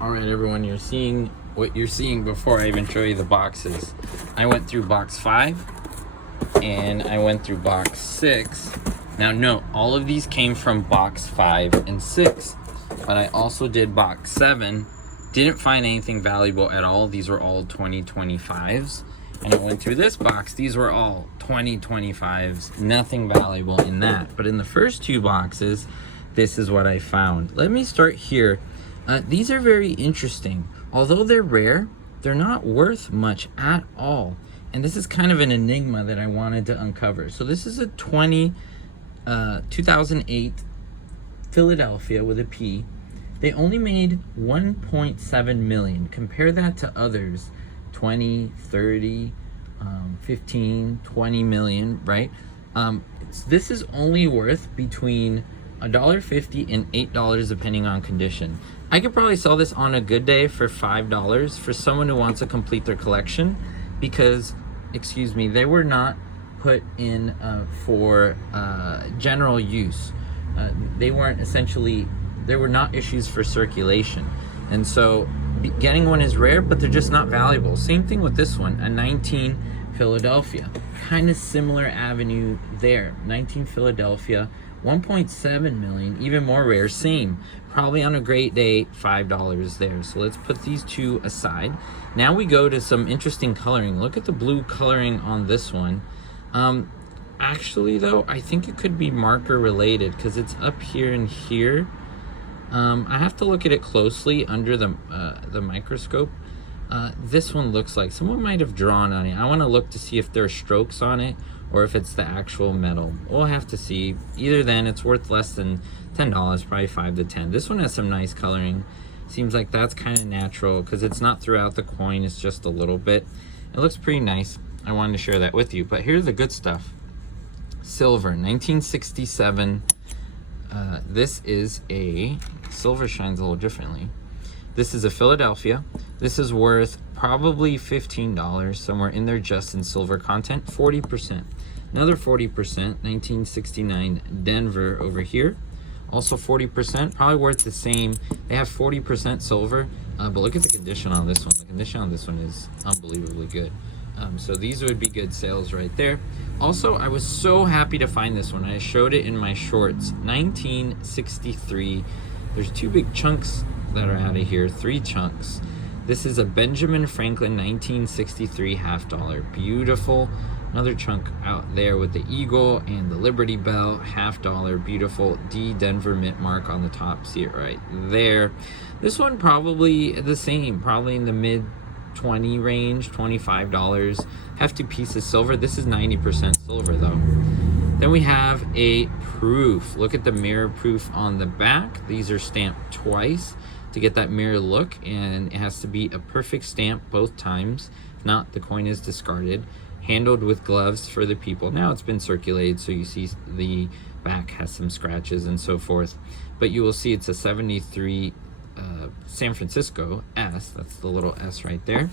All right, everyone, you're seeing what you're seeing before I even show you the boxes. I went through box 5 and I went through box 6. Now, note, all of these came from box 5 and 6, but I also did box 7. Didn't find anything valuable at all. These were all 2025s. And I went through this box. These were all 2025s. Nothing valuable in that. But in the first two boxes, this is what I found. Let me start here. These are very interesting. Although they're rare, they're not worth much at all. And this is kind of an enigma that I wanted to uncover. So this is a 2008 Philadelphia with a P. They only made 1.7 million. Compare that to others, 20, 30, 15, 20 million, right? This is only worth between $1.50 and $8 depending on condition. I could probably sell this on a good day for $5 for someone who wants to complete their collection because, excuse me, they were not put in for general use. They weren't essentially, there were not issues for circulation. And so getting one is rare, but they're just not valuable. Same thing with this one, a 19 Philadelphia. Kind of similar avenue there. 19 Philadelphia, 1.7 million, even more rare, same. Probably on a great day, $5 there. So let's put these two aside. Now we go to some interesting coloring. Look at the blue coloring on this one. Actually though, I think it could be marker related because it's up here and here. I have to look at it closely under the microscope. This one looks like someone might have drawn on it. I want to look to see if there are strokes on it or if it's the actual metal. We'll have to see. Either then, it's worth less than $10, probably 5 to 10. This one has some nice coloring. Seems like that's kind of natural because it's not throughout the coin, it's just a little bit. It looks pretty nice. I wanted to share that with you. But here's the good stuff. Silver, 1967. This is a, silver shines a little differently. This is a Philadelphia. This is worth probably $15, somewhere in there just in silver content, 40%. Another 40%, 1969 Denver over here. Also 40%, probably worth the same. They have 40% silver, but look at the condition on this one. The condition on this one is unbelievably good. So these would be good sales right there. Also, I was so happy to find this one. I showed it in my shorts, 1963. There's two big chunks that are out of here, 3 chunks. This is a Benjamin Franklin 1963 $50. Beautiful. Another chunk out there with the eagle and the Liberty Bell, $50. Beautiful D Denver Mint mark on the top. See it right there. This one probably the same, probably in the mid 20 range, $25. Hefty piece of silver. This is 90% silver though. Then we have a proof. Look at the mirror proof on the back. These are stamped twice to get that mirror look, and it has to be a perfect stamp both times. If not, the coin is discarded. Handled with gloves for the people. Now it's been circulated, so you see the back has some scratches and so forth. But you will see it's a 73 San Francisco S. That's the little S right there.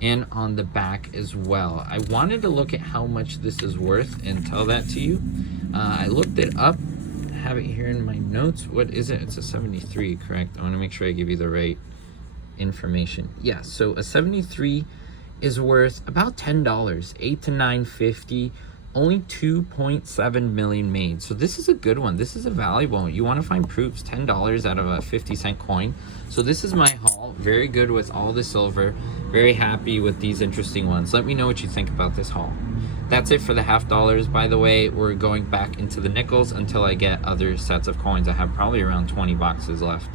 And on the back as well. I wanted to look at how much this is worth and tell that to you. I looked it up. Have it here in my notes. What is it? It's a 73, correct? I want to make sure I give you the right information. Yeah, so a 73 is worth about $10, $8 to $9.50. Only 2.7 million made. So this is a good one. This is a valuable one. You want to find proofs, $10 out of a 50-cent coin. So this is my haul. Very good with all the silver. Very happy with these interesting ones. Let me know what you think about this haul. That's it for the $50. By the way, we're going back into the nickels until I get other sets of coins. I have probably around 20 boxes left.